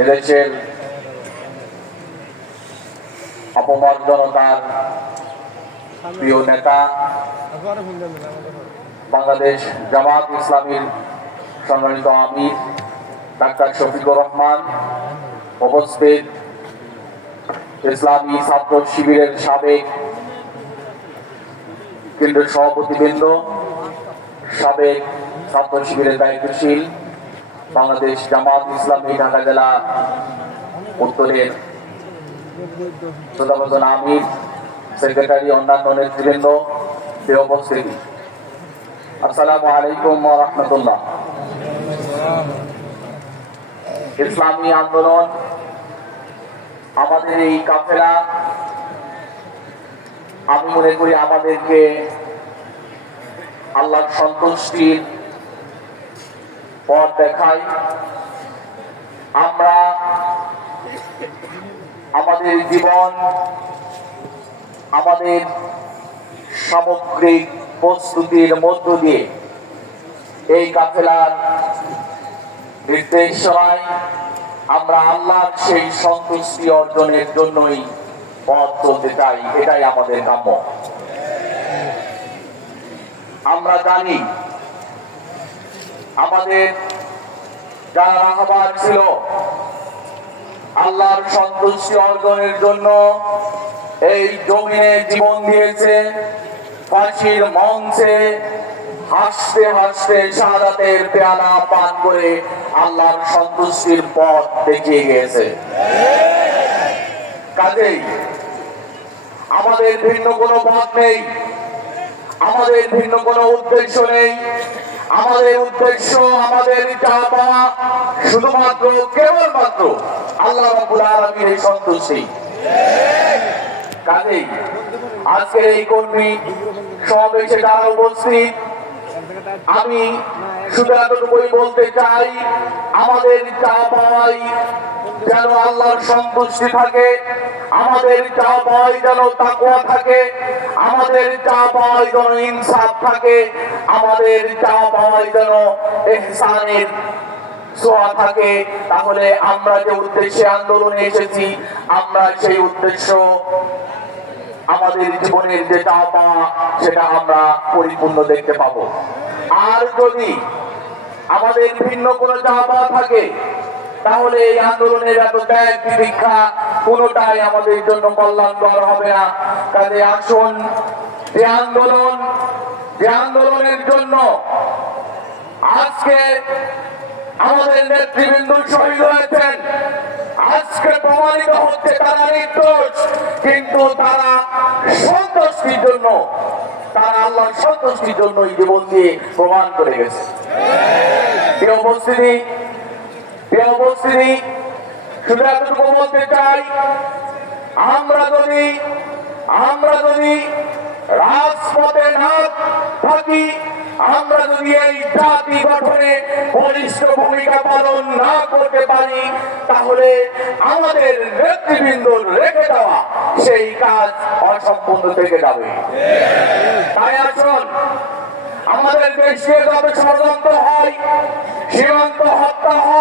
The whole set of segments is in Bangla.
এদেশের অপমান জনতার প্রিয় নেতা, বাংলাদেশ জামাত ইসলামীর সম্মানিত আমির, ডাক্তার শফিকুর রহমান, উপস্থিত ইসলামী ছাত্র শিবিরের সাবেক কেন্দ্রীয় সভাপতিবৃন্দ, সাবেক ছাত্র শিবিরের দায়িত্বশীল বাংলাদেশ জামাত ইসলামী ঢাকা জেলা উত্তরের শ্রোতাবর্ধন আমির, সেক্রেটারি অন্যান্য নেতৃবৃন্দ সে উপস্থিতি। আসসালামু আলাইকুম রাহমাতুল্লাহ। ইসলামী আন্দোলন, আমাদের এই কাফেলা, আমি মনে করি আমাদেরকে আল্লাহর সন্তুষ্টির পথ দেখায় আমরা আমাদের জীবন, আমাদের সামগ্রিক প্রস্তুতির মধ্য দিয়ে এই কাফেলার নির্দেশনায় আমরা আল্লাহর সেই সন্তুষ্টি অর্জনের জন্যই পথ চলতে চাই। এটাই আমাদের কাম্য। আমরা জানি আমাদের যারা ছিল, আল্লাহর সন্তুষ্টি অর্জনের জন্য এই জমিনে জীবন দিয়েছে, ফাঁসির মঞ্চে হাসতে হাসতে শাহাদাতের পেয়ালা পান করে আল্লাহর সন্তুষ্টির পথ দেখিয়ে গিয়েছে। কাজেই আমাদের ভিন্ন কোনো পথ নেই, আমাদের ভিন্ন কোনো উদ্দেশ্য নেই আমাদের উদ্দেশ্য, আমাদের শুধুমাত্র কেবলমাত্র আল্লাহ সন্তুষ্টি। কাজেই আজকের এই কর্মী সমাবেশে যারা উপস্থিত, আমি এতটুকুই বলতে চাই, আমাদের চা পাওয়াই যেন আল্লাহর সন্তুষ্টি থাকে, আমাদের যা পাওয়াই যেন তাকুয়া থাকে, আমাদের যা পাওয়াই যেন ইনসাফ থাকে, আমাদের যা পাওয়াই যেন এহসানের থাকে। তাহলে আমরা যে উদ্দেশ্যে আন্দোলনে এসেছি, আমরা সেই উদ্দেশ্য আমাদের জীবনের যে চা সেটা আমরা পরিপূর্ণ দেখতে পাবো। আর যদি আমাদের ভিন্ন কোনো চা পাওয়া থাকে তাহলে এই আন্দোলনের এত ত্যাগ দীক্ষা কোনোটাই আমাদের জন্য কল্যাণকর হবে না। কাজে আসুন, যে আন্দোলন, যে আন্দোলনের জন্য আজকে আমাদের নেতৃবৃন্দ শহীদ হয়েছেন। আজকে প্রমাণিত হচ্ছে তারা নির্দোষ, কিন্তু তারা সন্তুষ্টির জন্য, তারা আল্লাহর সন্তুষ্টির জন্য এই জীবন দিয়ে প্রমাণ করে গেছে। প্রিয় উপস্থিতি? উপস্থিতি শুধু এতটুকু বলতে চাই, আমরা যদি আমরা যদি রাজপথে না থাকি, আমরা যদি এই জাতি গঠনে বলিষ্ঠ ভূমিকা পালন না করতে পারি, তাহলে আমাদের নেতৃবৃন্দ রেখে দেওয়া সেই কাজ অসম্পূর্ণ থেকে যাবে। তাই আসুন, আমাদের দেশে যত ষড়যন্ত্র হয়, সীমান্ত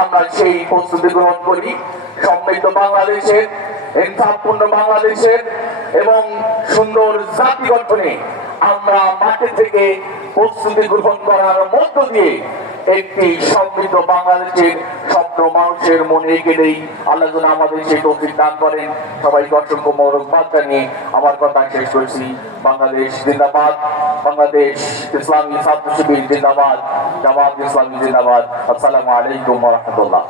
আমরা সেই প্রস্তুতি গ্রহণ করি। সমৃদ্ধ বাংলাদেশের ইনসাফপূর্ণ বাংলাদেশের এবং সুন্দর জাতি গঠনে আমরা মাঠে থেকে প্রস্তুতি গ্রহণ করার মধ্য দিয়ে একটি সমৃদ্ধ বাংলাদেশের স্বপ্ন মানুষের মনে গেলেই আল্লাহ যেন আমাদের সেই তৌফিক দান করেন। সবাইকে অসংখ্য মৌরকবাদ জানিয়ে আমার কথা শেষ করছি। বাংলাদেশ জিন্দাবাদ। বাংলাদেশ ইসলামী ছাত্র শিবির জিন্দাবাদ। জামাত ইসলামী জিন্দাবাদ। আসসালামু আলাইকুম রহমতুল্লাহ।